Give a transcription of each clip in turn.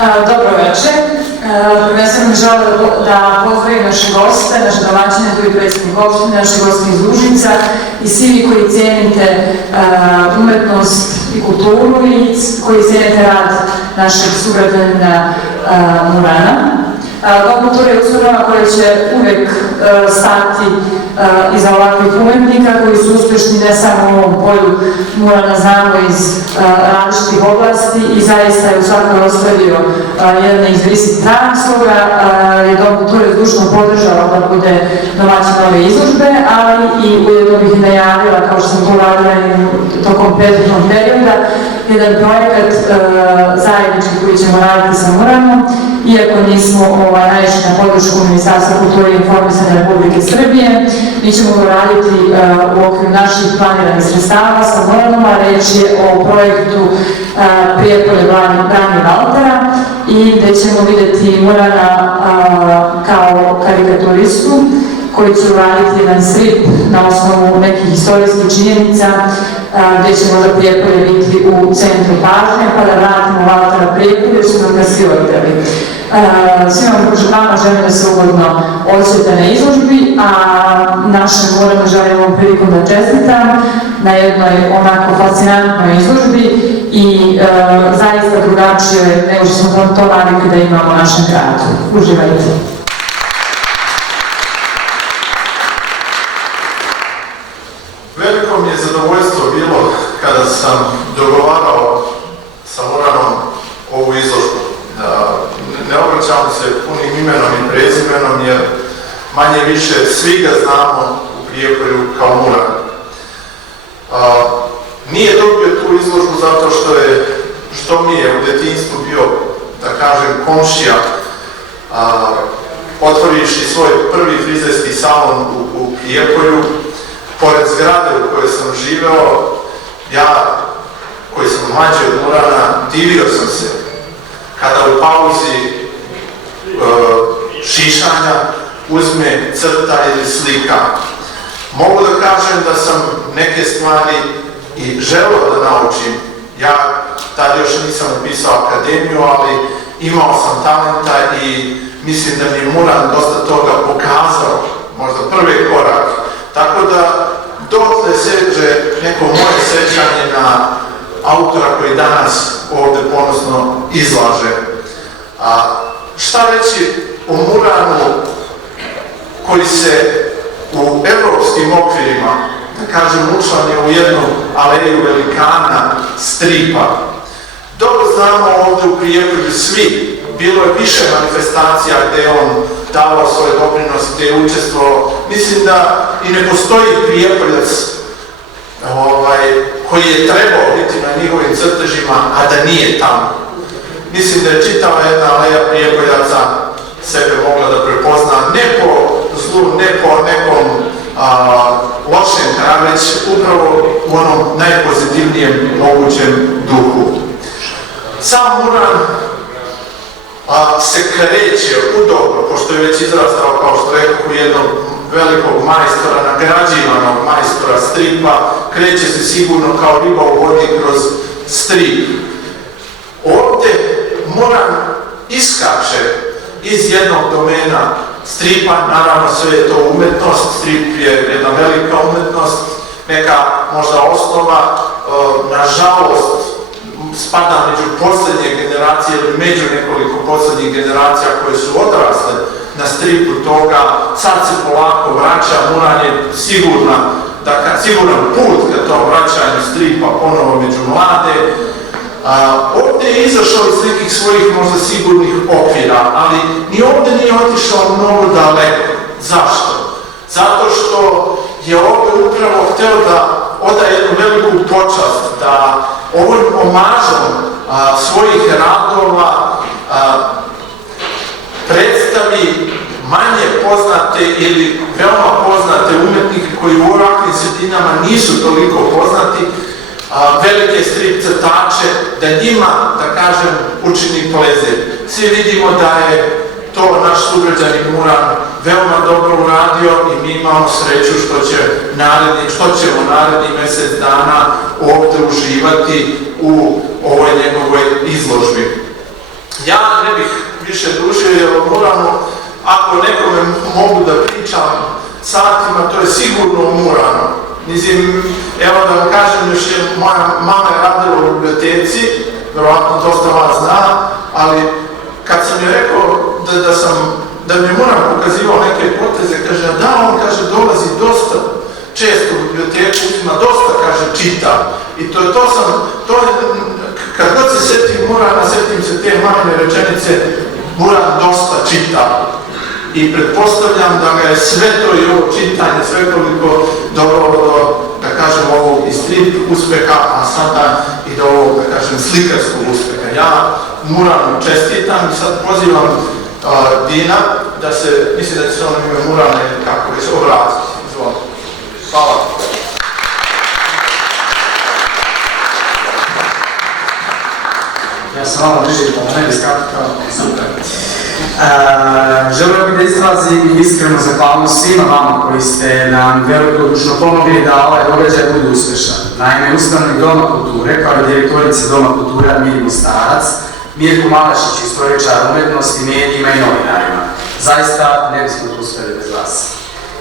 Dobro večer. Prvenstveno bih želela da pozdravim naše goste, naše domaćine, tu i predsjednik opštine, naše goste iz Užica i svi vi koji cijenite umetnost i kulturu i koji cijenite rad našeg sugrađanina Murana. Dom kulture je ustanova koja će uvek stati iza ovakvih umetnika koji su uspješni ne samo u ovom polju Murana, znamo iz različitih oblasti i zaista je u svakoj ostavio jedan neizbrisiv trag. Stoga je Dom kulture zdušno podržao da bude domaćin ove izložbe, ali i ujedno bih najavila, kao što sam to radila i tokom prethodnog perioda, jedan projekat zajednički koji ćemo raditi sa Muranom, iako nismo naišli na podršku Ministarstva kulture i informisanja Republike Srbije. Mi ćemo to raditi u okviru naših planiranih sredstava sa Muranom, a reč je o projektu Prijepolje Branje Valtera i gde ćemo videti Murana kao karikaturistu koji će uraditi jedan strip na osnovu nekih istorijskih činjenica gde će možda Prijepolje biti u centru pažnje, pa da vratimo Valtera Prijepolje, jer su nam ga svi odgledali. Svima vama želim da se ugodno osjete na izložbi, a našem Muranu želim ovom prilikom da čestitam na jednoj onako fascinantnoj izložbi i zaista drugačije nego što smo to navikli da imamo u našem gradu. Uživajte! Veliko mi je zadovoljstvo bilo kada sam dogovarao sa Muranom ovu izložbu. Ne obraćam se punim imenom i prezimenom jer manje više svi ga znamo u Prijepolju kao Muran. Nije dobio tu izložbu zato što mi je u detinjstvu bio, da kažem, komšija, otvorivši svoj prvi frizerski salon u Prijepolju. Pored zgrade u kojoj sam živeo, ja, koji sam mlađi od Murana, divio sam se kada u pauzi šišanja uzme crta ili slika. Mogu da kažem da sam neke stvari i želeo da naučim. Ja tad još nisam upisao akademiju, ali imao sam talenta i mislim da mi je Muran dosta toga pokazao, možda prvi korak. Tako da dotle seže neko moje sećanje na autora koji danas ovde ponosno izlaže. Šta reći o Muranu koji se u evropskim okvirima, da kažem, učlanje u jednu aleju velikana stripa. Dobro znamo ovde u Prijepolju svi, bilo je više manifestacija gde je on davao svoj doprinos, gde je učestvovao. Mislim da i ne postoji Prijepoljac koji je trebao biti na njihovim crtežima, a da nije tamo. Mislim da je čitava jedna aleja Prijepoljaca sebe mogla da prepozna, ne po zlu, ne po nekom lošem, već upravo u onom najpozitivnijem mogućem duhu. Sam Muran se kreće u dobro, pošto je već izrastao, kao što rekao, u jednog velikog majstora, nagrađivanog majstora stripa, kreće se sigurno kao riba u vodi kroz strip. Ovde Muran iskače iz jednog domena stripa, naravno sve je to umetnost, strip je jedna velika umetnost, neka možda osnova, nažalost, spada među posljednje generacije ili među nekoliko posljednjih generacija koje su odrasle na stripu toga. Sad se polako vraća, Muran je siguran put ka tom vraćanju stripa ponovo među mlade. Ovde je izašao iz nekih svojih možda sigurnih okvira, ali ni ovde nije otišao mnogo daleko. Zašto? Zato što je ovde upravo hteo da oda jednu veliku počast, da ovim omažom svojih radova predstavi manje poznate ili veoma poznate umetnike koji u ovakvim sredinama nisu toliko poznati, velike strip crtače, da njima, da kažem, učini plezer. Svi vidimo da je to naš sugrađanin Muran veoma dobro uradio i mi imamo sreću što ćemo naredni mesec dana ovde uživati u ovoj njegovoj izložbi. Ja ne bih više dužio jer o Muranu, ako nekome mogu da pričam satima, to je sigurno o Muranu. Mislim, evo da vam kažem, još je moja mama je radila u biblioteci, verovatno dosta vas zna, ali kad sam joj rekao da mi Muran pokazivao neke poteze, kaže, da, on kaže, dolazi dosta često u biblioteku, ima dosta, kaže, čita. I kad god se setim Murana, setim se te mamine rečenice, Muran dosta čita. I pretpostavljam da ga je sve to i ovo čitanje, sve koliko dovelo do, da kažem, ovog i strip uspeha, a sada i do ovog, da kažem, slikarskog uspeha. Ja Muranu čestitam i sad pozivam Dina da se, mislim da će se ono ime Murana ili kako već obraziti. Izvolite. Hvala. Ja sam malo bliže da ne bi skakao, super. Želeo bih da izrazim iskrenu zahvalnost svima vama koji ste nam velikodušno pomogli da ovaj događaj bude uspešan. Naime, Ustanovi Doma kulture, kao i direktorice Doma kulture Admiri Mostarac, Mirku Malašić, istoričar umetnosti, medijima i novinarima. Zaista ne bismo to uspeli bez vas.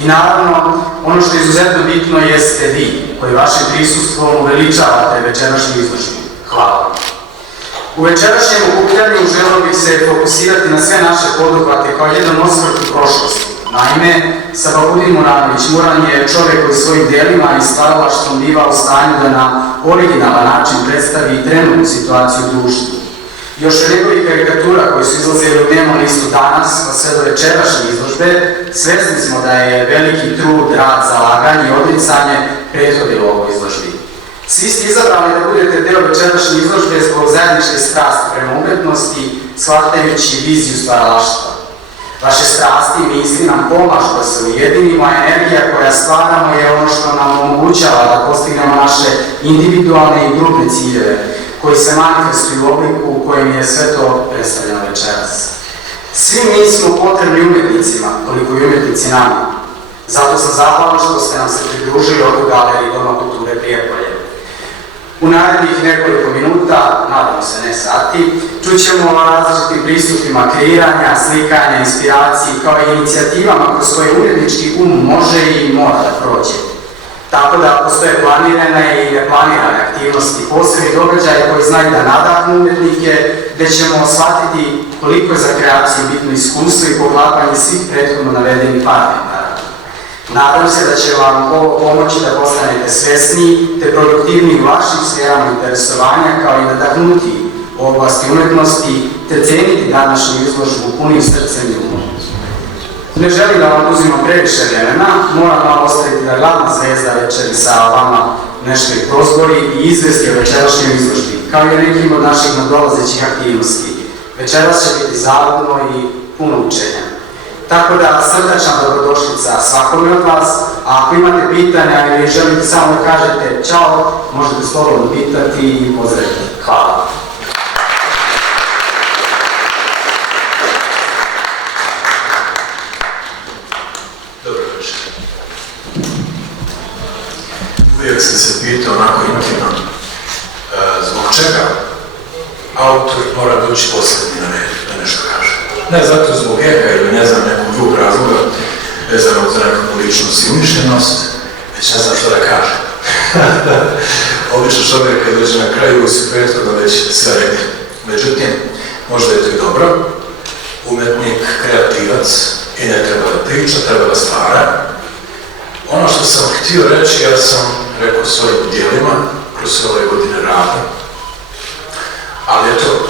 I naravno, ono što je izuzetno bitno jeste vi, koji vašim prisustvom uveličavate večerašnju izložbu. Hvala vam. U večerašnjem okupljanju želeo bih se fokusirati na sve naše poduhvate kao jedan osvrt u prošlosti. Naime, Sabahudin Muranović Muran je čovjek koji svojim djelima i stvaralaštvom biva u stanju da na originalan način predstavi trenutnu situaciju u društvu. Još je nekoliko karikatura koji su izlazili u dnevnom listu danas, pa sve do večerašnje izložbe, svesni smo da je veliki trud, rad, zalaganje i odricanje prethodilo ovoj izložbi. Svi ste izabrali da budete deo večerašnje izložbe zbog zajedničke strasti prema umetnosti, shvatajući viziju stvaralaštva. Vaše strasti i misli nam pomažu da se ujedinimo, a energija koja stvaramo je ono što nam omogućava da postignemo naše individualne i grupne ciljeve, koji se manifestuju u obliku u kojem je sve to predstavljeno večeras. Svi mi smo potrebni umetnicima, koliko i umetnici nama. Zato sam zahvalan što ste nam se pridružili ovdje u Galeriji Doma kulture Prijepolje. U narednih nekoliko minuta, nadamo se ne sati, čućemo o različitim pristupima kreiranja, slikanja, inspiraciji, kao i inicijativama kroz koje umetnički može i mora da prođe. Tako da postoje planirane i neplanirane aktivnosti, posebni događaje koji znaju da nadahnu umetnike, gde ćemo shvatiti koliko je za kreaciju bitno iskustvo i poklapanje svih prethodno navedenih parametara. Nadam se da će vam ovo pomoći da postanete svesniji te produktivniji u vašim sferama interesovanja, kao i nadahnuti u oblasti umetnosti, te ceniti današnju izložbu punim srcem i umom. Ne želim da vam uzimam previše vremena, moram vam ostaviti da glavna zvezda večeri sa vama nešto i prozbori i izvesti o večerašnjoj izložbi, kao i nekim od naših nadolazećih aktivnosti. Večeras će biti zabavno i puno učenja. Tako da srdačna dobrodošlica svakome od vas, a ako imate pitanja ili želite samo da kažete čao, možete slobodno pitati i pozdraviti. Hvala. Dobro večer. Uvijek sam se pitao onako intimno zbog čega autor mora doći posljednji na red da nešto kaže. Ne zato zbog ega ili ne znam nekog drugog razloga vezano za nekakvu ličnost i umišljenost, već ne znam što da kaže. Obično čovjek kad dođe na kraju su prethodno već sve rekli. Međutim, možda je to i dobro. Umetnik, kreativac i ne treba da priča, treba da stvara. Ono što sam htio reći, ja sam rekao svojim dijelima kroz sve ove godine rada. Ali eto,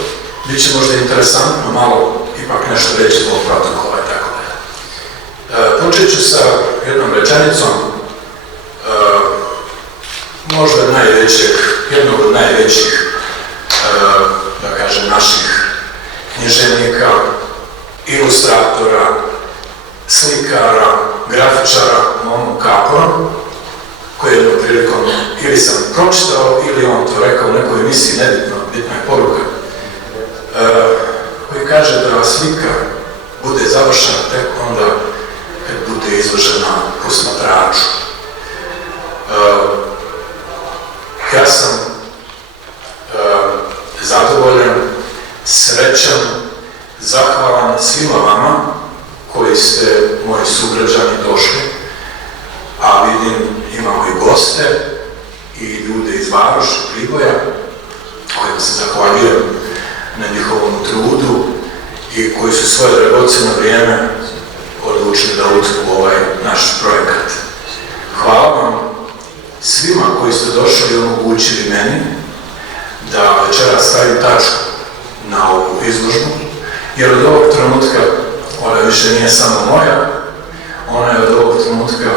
bit će možda interesantno malo ipak nešto reći zbog protokola i tako dalje. Počet ću sa jednom rečenicom, možda jednog od najvećih, da kažem, naših književnika, ilustratora, slikara, grafičara, Momo Kapora, koji je jednom prilikom, ili sam pročitao, ili on to rekao u nekoj emisiji, nebitno, bitna je poruka, koji kaže da slika bude završena tek onda kad bude izložena posmatraču. Ja sam zadovoljan srećan, zahvalan svima vama koji ste moji sugrađani došli, a vidim imamo i goste i ljude iz Varoša, Priboja, kojima se zahvaljujem na njihovom trudu i koji su svoje dragocjeno vrijeme odlučili da utru u ovaj naš projekat. Hvala vam svima koji ste došli i omogućili meni da večeras stavim tačku na ovu izložbu, jer od ovog trenutka ona više nije samo moja, ona je od ovog trenutka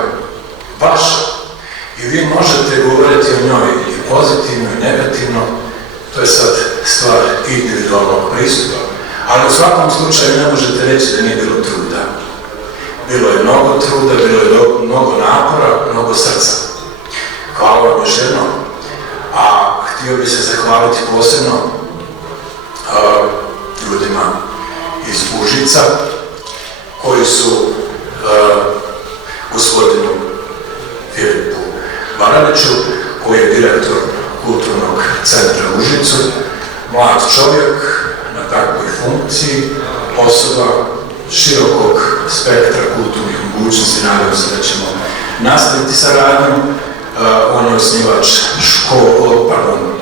vaša. I vi možete govoriti o njoj i pozitivno i negativno, to je sad stvar individualnog pristupa, ali u svakom slučaju ne možete reći da nije bilo truda. Bilo je mnogo truda, bilo je mnogo napora, mnogo srca. Hvala vam još jednom. A htio bih se zahvaliti posebno ljudima iz Užica koji su gospodinu Filipu Baraniću, koji je direktor Kulturnog centra Užicu, mlad čovjek na takvoj funkciji, osoba širokog spektra kulturnih mogućnosti. Nadam se da ćemo nastaviti saradnju. On je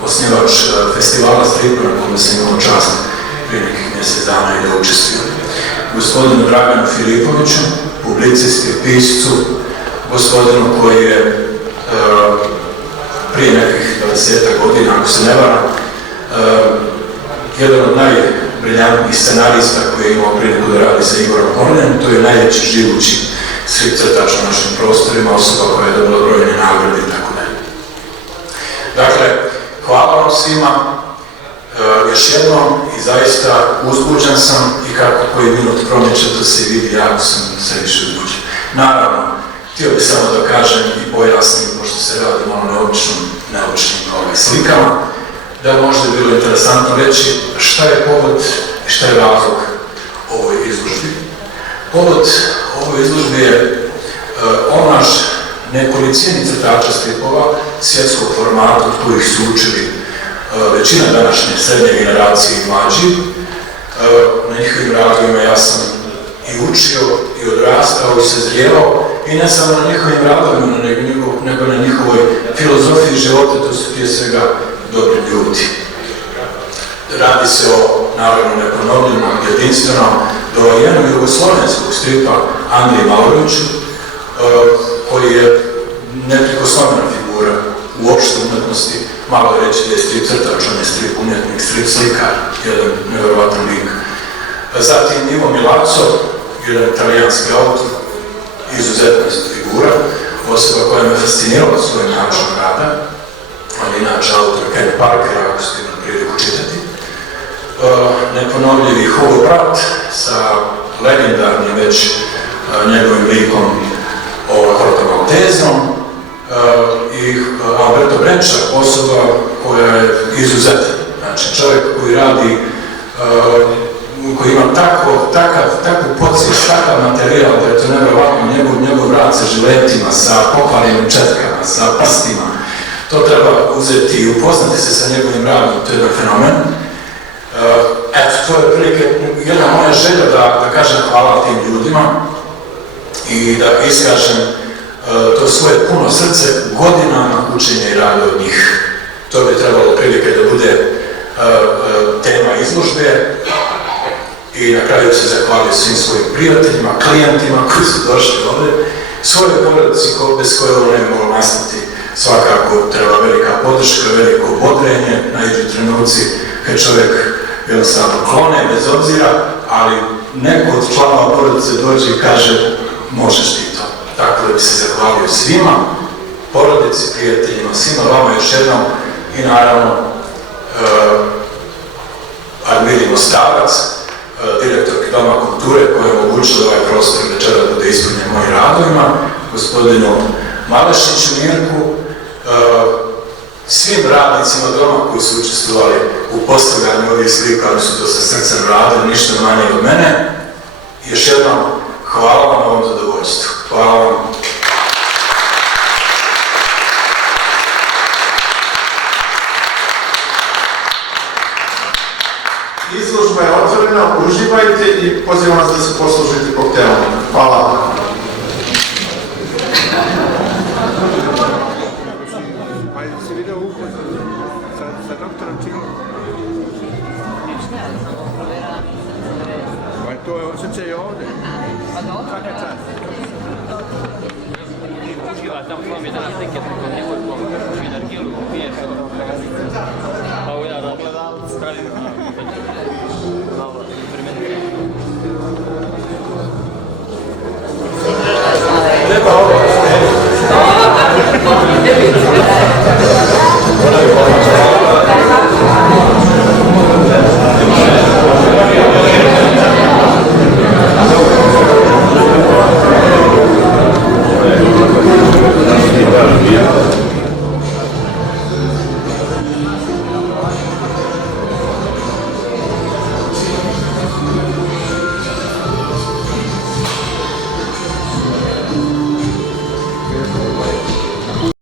osnivač festivala stripa na kome sam imao čast prije nekih mjesec dana i da učestvujem. Gospodinu Draganu Filipoviću, publicisti, piscu, gospodinu koji je prije nekih 20 godina, ako se ne varam, jedan od najbriljantnijih scenarista koji je imao priliku da radi sa Igorom Horljem. To je najveći živući strip crtač u našim prostorima, osoba koja je dobila brojne nagrade i tako dalje. Dakle, hvala vam svima još jednom i zaista uzbuđen sam i kako koji minut promiče, to se vidi, jako sam sve više uzbuđen. Naravno, htio bih samo da kažem i pojasnim, pošto se radi malo neobičnim slikama, da je možda bilo interesantno reći šta je povod i šta je razlog ovoj izložbi. Povod ovoj izložbi je omaž nekolicini crtača stripova svjetskog formata od kojih su učili većina današnje srednje generacije i mlađi. Na njihovim radovima ja sam i učio i odrastao i sazrijevao, i ne samo na njihovim radovima, nego na njihovoj filozofiji života. To su prije svega dobri ljudi. Radi se o, naravno, neponovljenom, jedinstvenom doajenom jugoslovenskog stripa Andriji Mauroviću, koji je neprikosnovena figura u opštoj umetnosti. Malo je reći da je strip crtač, on je strip umjetnik, strip slikar, jedan nevjerovatan lik. Zatim Ivo Milazzo, jedan italijanski autor, izuzetna figura, osoba koja me fascinirala svojim načinom rada. On je inače autor Ken Parkera, ako ste imali priliku čitati. Neponovljivi Hugo Pratt sa legendarnim već njegovim likom Hortom Maltezom i Alberto Breccia, osoba koja je izuzetna. Znači čovjek koji radi, koji ima takvu podsvijest, takav materijal da je to nevjerovatno, njegov rad sa žiletima, sa pokvarenim četkama, sa prstima. To treba uzeti i upoznati se sa njegovim radom, to je jedan fenomen. Eto, to je prilike jedna moja želja da kažem hvala tim ljudima i da iskažem to svoje puno srce godinama učenja i rada od njih. To bi trebalo prilike da bude tema izložbe i na kraju se zahvalio svim svojim prijateljima, klijentima koji su došli ovdje, svoje porodici bez koje ovo ne bi moglo nastati. Svakako treba velika podrška, veliko bodrenje, naiđu trenuci kad čovjek jednostavno klone bez obzira, ali neko od članova porodice dođe i kaže možeš ti to. Tako da bi se zahvalio svima, porodici, prijateljima, svima vama još jednom i naravno Admiri Mostarac, direktorki Doma kulture koja je omogućila ovaj prostor večera da bude ispunjen mojim radovima, gospodinu Malešiću Mirku, svim radnicima Doma koji su učestvovali u postavljanju ovih slika, oni su to sa srcem radili, ništa manje od mene. Još jednom, hvala vam na ovom zadovoljstvu. Hvala vam. Izložba je otvorena, uživajte i pozivam vas da se poslužite koktelom. Hvala. Pa si video uput sa doktorom Čilom? Pa to je osjećaj i ovdje. Svaka čast. Uživa tamo s vami danas neke preko nekoliko energiju, pije, pa u jedan pravim